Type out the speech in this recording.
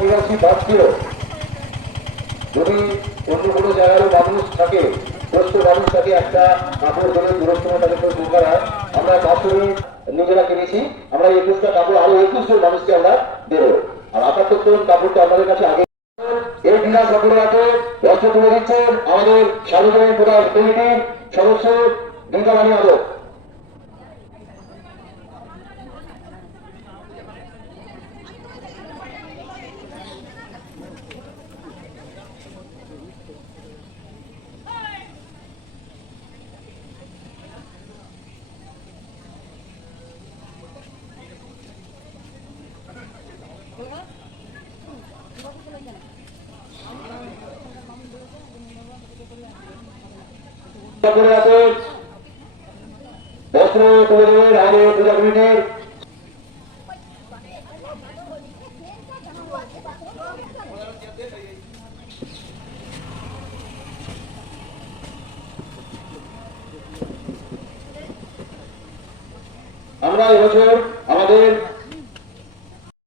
নিরাশি বাদ দিল যদি অন্য কোনো জায়গারও মানুষ থাকে দোস্ত মানুষ থাকে একটা কাপড় ধরে দূরত্ব তাদের দরকার হয় আমরা কাপড়ই নিজেরা কিনেছি আমরা 21টা কাপড় আরো 21 জন মানুষকে আমরা দেবো আর 78 জন কাপড়টা আমাদের কাছে আগে এই বিনা কাপড়াতে বস্ত্র তুলে দিচ্ছেন আমাদের সার্বজনীন প্রধান কমিটির সদস্য গীতারানী আদক বস্ত্র তুলে দেবেন আমাদের পূজা কমিটির আমরা এবছর আমাদের